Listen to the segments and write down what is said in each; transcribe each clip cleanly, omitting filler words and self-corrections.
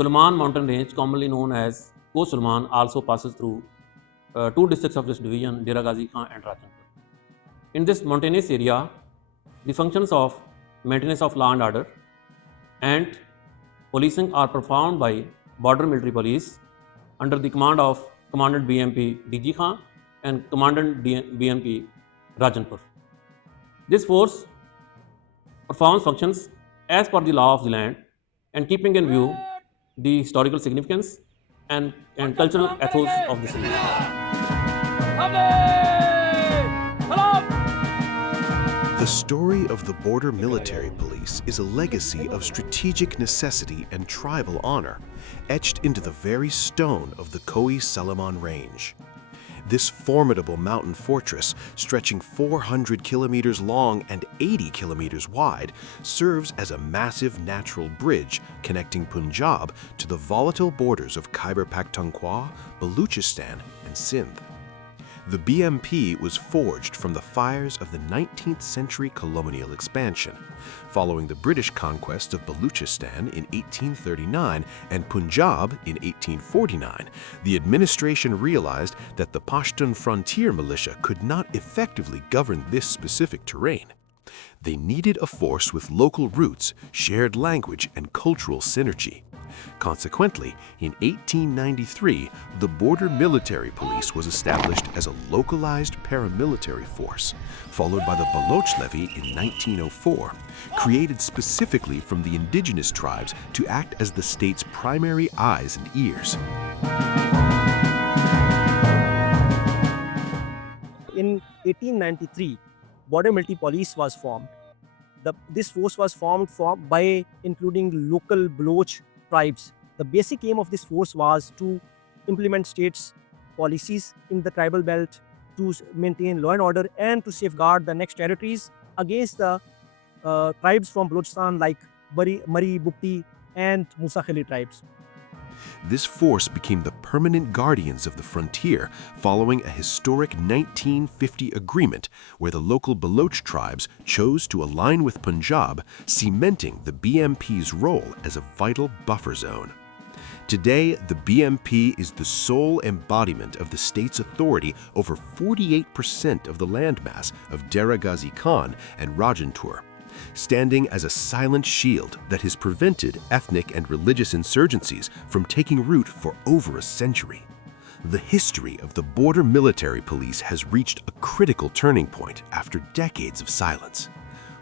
Suleiman mountain range, commonly known as Koh-e-Suleiman, also passes through two districts of this division, Dera, Ghazi and Rajanpur. In this mountainous area, the functions of maintenance of law and order and policing are performed by border military police under the command of Commandant BMP DG Khan and Commandant BMP Rajanpur. This force performs functions as per the law of the land and keeping in view the historical significance and cultural ethos of the city. The story of the Border Military Police is a legacy of strategic necessity and tribal honor, etched into the very stone of the Koh-e-Suleiman range. This formidable mountain fortress, stretching 400 kilometers long and 80 kilometers wide, serves as a massive natural bridge connecting Punjab to the volatile borders of Khyber Pakhtunkhwa, Balochistan, and Sindh. The BMP was forged from the fires of the 19th century colonial expansion. Following the British conquest of Balochistan in 1839 and Punjab in 1849, the administration realized that the Pashtun frontier militia could not effectively govern this specific terrain. They needed a force with local roots, shared language, and cultural synergy. Consequently, in 1893, the Border Military Police was established as a localized paramilitary force, followed by the Baloch Levy in 1904, created specifically from the indigenous tribes to act as the state's primary eyes and ears. In 1893, Border Military Police was formed. This force was formed by including local Baloch tribes. The basic aim of this force was to implement states' policies in the tribal belt, to maintain law and order, and to safeguard the next territories against the tribes from Balochistan like Mari, Bukti, and Musa Khali tribes. This force became the permanent guardians of the frontier following a historic 1950 agreement where the local Baloch tribes chose to align with Punjab, cementing the BMP's role as a vital buffer zone. Today, the BMP is the sole embodiment of the state's authority over 48% of the landmass of Dera, Ghazi and Rajanpur, standing as a silent shield that has prevented ethnic and religious insurgencies from taking root for over a century. The history of the Border Military Police has reached a critical turning point after decades of silence.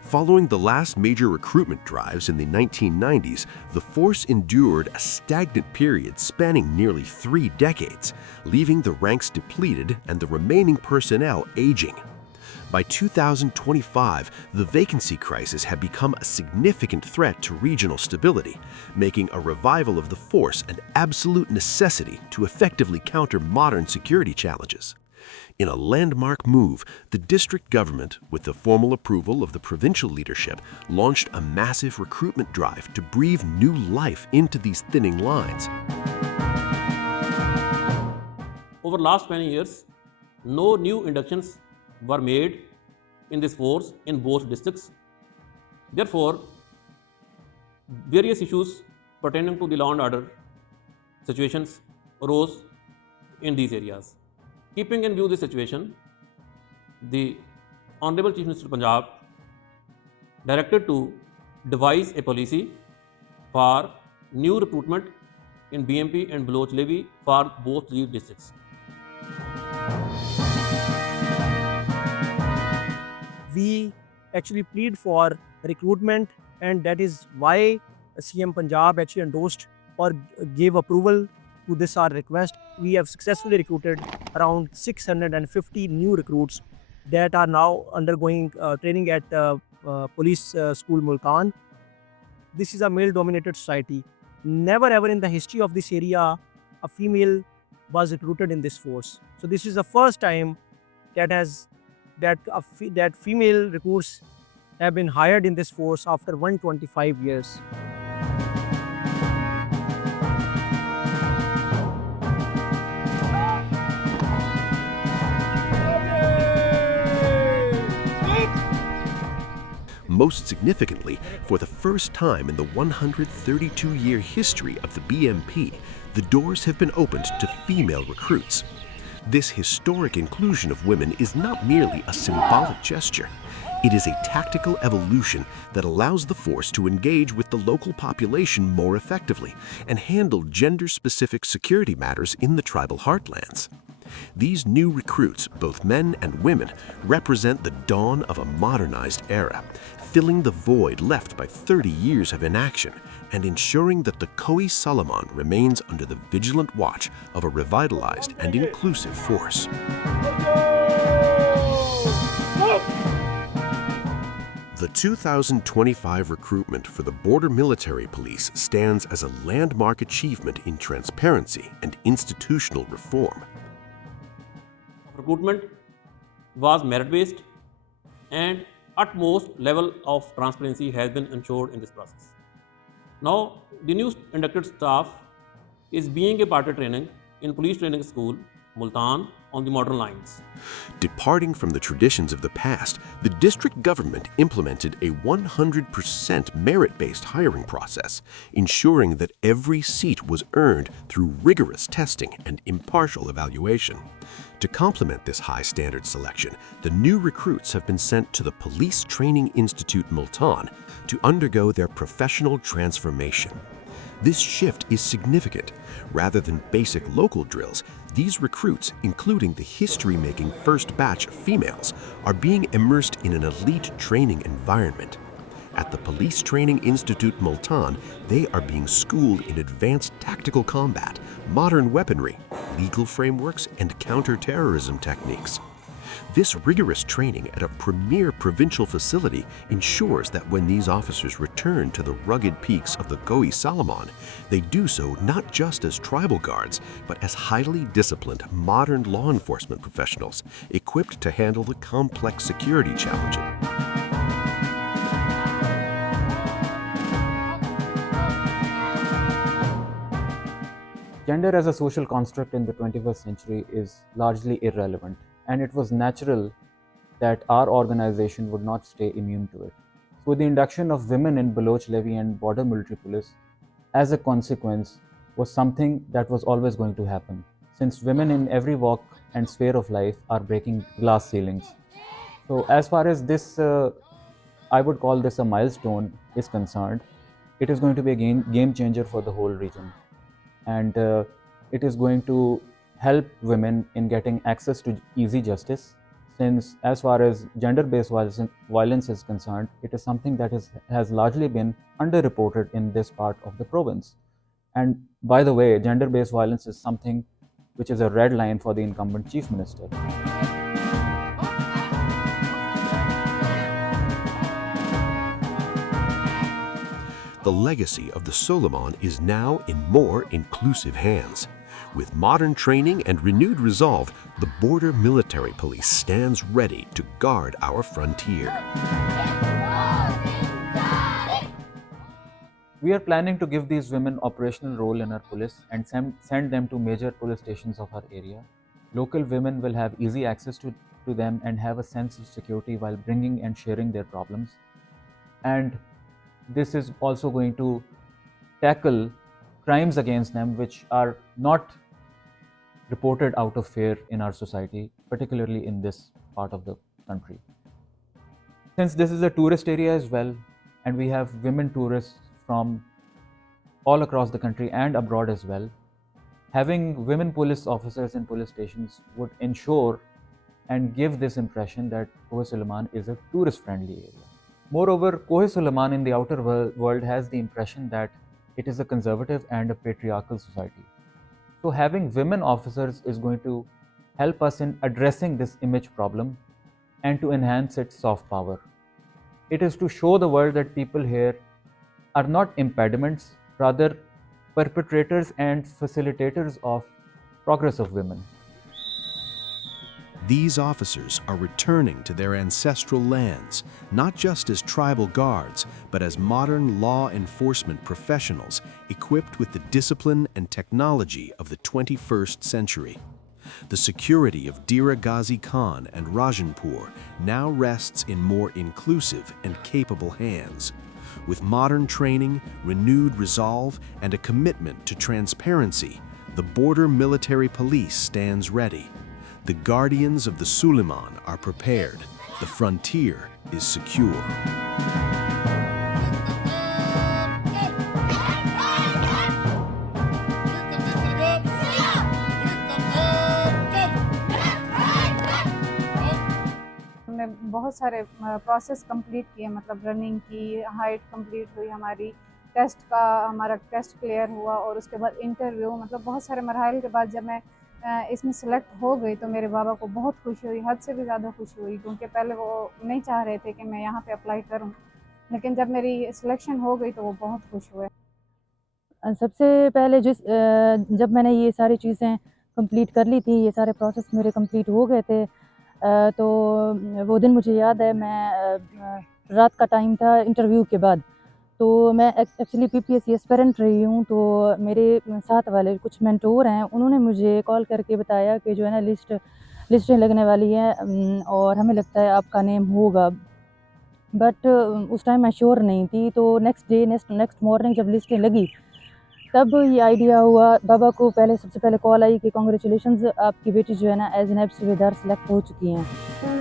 Following the last major recruitment drives in the 1990s, the force endured a stagnant period spanning nearly 3 decades, leaving the ranks depleted and the remaining personnel aging. By 2025, the vacancy crisis had become a significant threat to regional stability, making a revival of the force an absolute necessity to effectively counter modern security challenges. In a landmark move, the district government, with the formal approval of the provincial leadership, launched a massive recruitment drive to breathe new life into these thinning lines. Over the last many years, no new inductions were made in this force in both districts. Therefore, various issues pertaining to the law and order situations arose in these areas. Keeping in view this situation, the Honorable Chief Minister of Punjab directed to devise a policy for new recruitment in BMP and Baloch levy for both these districts. We actually plead for recruitment, and that is why CM Punjab actually endorsed or gave approval to this our request. We have successfully recruited around 650 new recruits that are now undergoing training at Police School Multan. This is a male-dominated society. Never ever in the history of this area a female was recruited in this force. So this is the first time that female recruits have been hired in this force after 125 years. most significantly, for the first time in the 132-year history of the BMP, the doors have been opened to female recruits. This historic inclusion of women is not merely a symbolic gesture. It is a tactical evolution that allows the force to engage with the local population more effectively and handle gender-specific security matters in the tribal heartlands. These new recruits, both men and women, represent the dawn of a modernized era, filling the void left by 30 years of inaction and ensuring that the Koh-e-Suleiman remains under the vigilant watch of a revitalized and inclusive force. The 2025 recruitment for the Border Military Police stands as a landmark achievement in transparency and institutional reform. Recruitment was merit-based and utmost level of transparency has been ensured in this process. Now, the new inducted staff is being imparted training in Police Training School, Multan, on the modern lines. Departing from the traditions of the past, the district government implemented a 100% merit-based hiring process, ensuring that every seat was earned through rigorous testing and impartial evaluation. To complement this high-standard selection, the new recruits have been sent to the Police Training Institute Multan to undergo their professional transformation. This shift is significant. Rather than basic local drills, these recruits, including the history-making first batch of females, are being immersed in an elite training environment. At the Police Training Institute Multan, they are being schooled in advanced tactical combat, modern weaponry, legal frameworks, and counter-terrorism techniques. This rigorous training at a premier provincial facility ensures that when these officers return to the rugged peaks of the Koh-e-Suleiman, they do so not just as tribal guards, but as highly disciplined modern law enforcement professionals equipped to handle the complex security challenges. Gender as a social construct in the 21st century is largely irrelevant, and it was natural that our organization would not stay immune to it. So the induction of women in Baloch Levy and Border Military Police, as a consequence, was something that was always going to happen, since women in every walk and sphere of life are breaking glass ceilings. So as far as this, I would call this a milestone, is concerned, it is going to be a game changer for the whole region. And it is going to help women in getting access to easy justice, since as far as gender-based violence is concerned, it is something that has largely been underreported in this part of the province. And by the way, gender-based violence is something which is a red line for the incumbent Chief Minister. The legacy of the Suleiman is now in more inclusive hands. With modern training and renewed resolve, the Border Military Police stands ready to guard our frontier. We are planning to give these women operational role in our police and send them to major police stations of our area. Local women will have easy access to them and have a sense of security while bringing and sharing their problems. And this is also going to tackle crimes against them which are not reported out of fear in our society, particularly in this part of the country. Since this is a tourist area as well, and we have women tourists from all across the country and abroad as well, having women police officers in police stations would ensure and give this impression that Koh-e-Suleiman is a tourist-friendly area. Moreover, Koh-e-Suleiman in the outer world has the impression that it is a conservative and a patriarchal society. So having women officers is going to help us in addressing this image problem and to enhance its soft power. It is to show the world that people here are not impediments, rather perpetrators and facilitators of progress of women. These officers are returning to their ancestral lands, not just as tribal guards, but as modern law enforcement professionals equipped with the discipline and technology of the 21st century. The security of Dera Ghazi Khan and Rajanpur now rests in more inclusive and capable hands. With modern training, renewed resolve, and a commitment to transparency, the border military police stands ready. The guardians of the Suleiman are prepared. The frontier is secure. हमने बहुत सारे process complete किए, मतलब running की, height complete हुई हमारी, हमारा test clear हुआ और उसके बाद इंटरव्यू, मतलब बहुत सारे मरहल के बाद जब मैं इसमें सेलेक्ट हो गई तो मेरे बाबा को बहुत खुशी हुई, हद से भी ज़्यादा खुशी हुई, क्योंकि पहले वो नहीं चाह रहे थे कि मैं यहाँ पे अप्लाई करूँ, लेकिन जब मेरी सिलेक्शन हो गई तो वो बहुत खुश हुए। सबसे पहले जब मैंने ये सारी चीज़ें कंप्लीट कर ली थी, ये सारे प्रोसेस मेरे कंप्लीट हो गए थे, तो वो दिन मुझे याद है, मैं रात का टाइम था इंटरव्यू के बाद, तो मैं एक्चुअली पीपीएससी एस्पिरेंट रही हूँ, तो मेरे साथ वाले कुछ मेंटोर हैं, उन्होंने मुझे कॉल करके बताया कि जो है ना लिस्टें लगने वाली हैं और हमें लगता है आपका नेम होगा, बट उस टाइम मैं श्योर नहीं थी। तो नेक्स्ट मॉर्निंग जब लिस्टें लगी तब ये आइडिया हुआ, बाबा को सबसे पहले कॉल आई कि कॉन्ग्रेचुलेशंस, आपकी बेटी जो है ना एज एन एफ सूबेदार सेलेक्ट हो चुकी हैं।